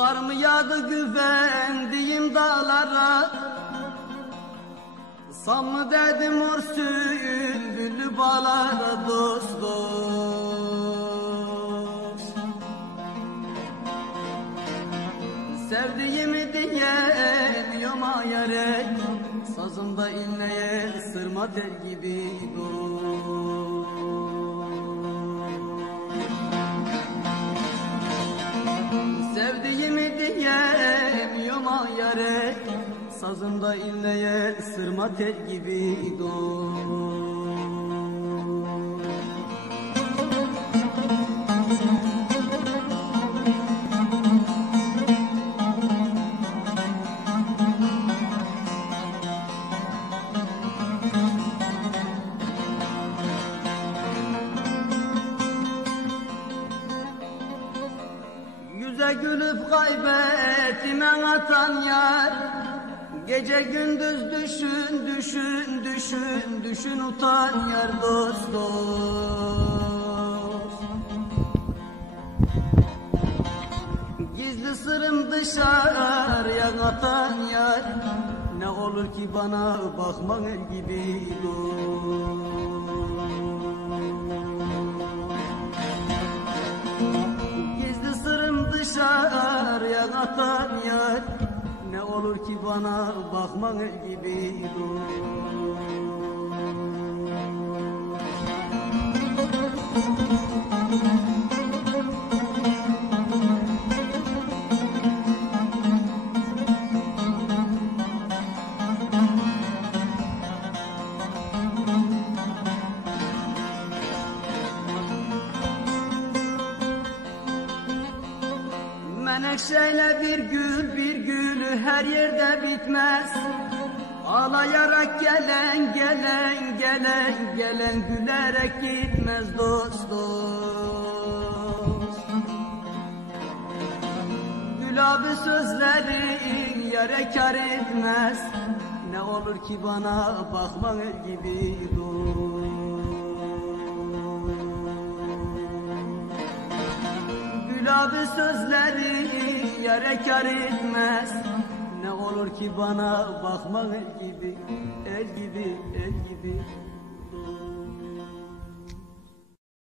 Kar mı yağdı güvendiğim dağlara, sam mı dedim mor sümbüllü bağlara, dost dost. Sevdiğimi diyemiyorum ayarek, sazımda inleye sırma tel gibi dost. Sevdiğimi diyemiyorum ayarek, sazımda inleye sırma tel gibi dost. Yüze gülüp kaybettim atan yar, gece gündüz düşün düşün düşün düşün utan yar, dost dost. Gizli sırrım dışarıya atan yar, ne olur ki bana bakman el gibi dost. Dışarıya atan yar, ne olur ki bana bakman el gibi dost. Menekşeyle bir gül her yerde bitmez, ağlayarak gelen gelen gelen gelen gülerek gitmez, dost dost. Gül abi sözlerin yere kar etmez, ne olur ki bana bakman el gibi dost. Gül abi sözleri yere kar etmez, ne olur ki bana bakma el gibi, el gibi, el gibi.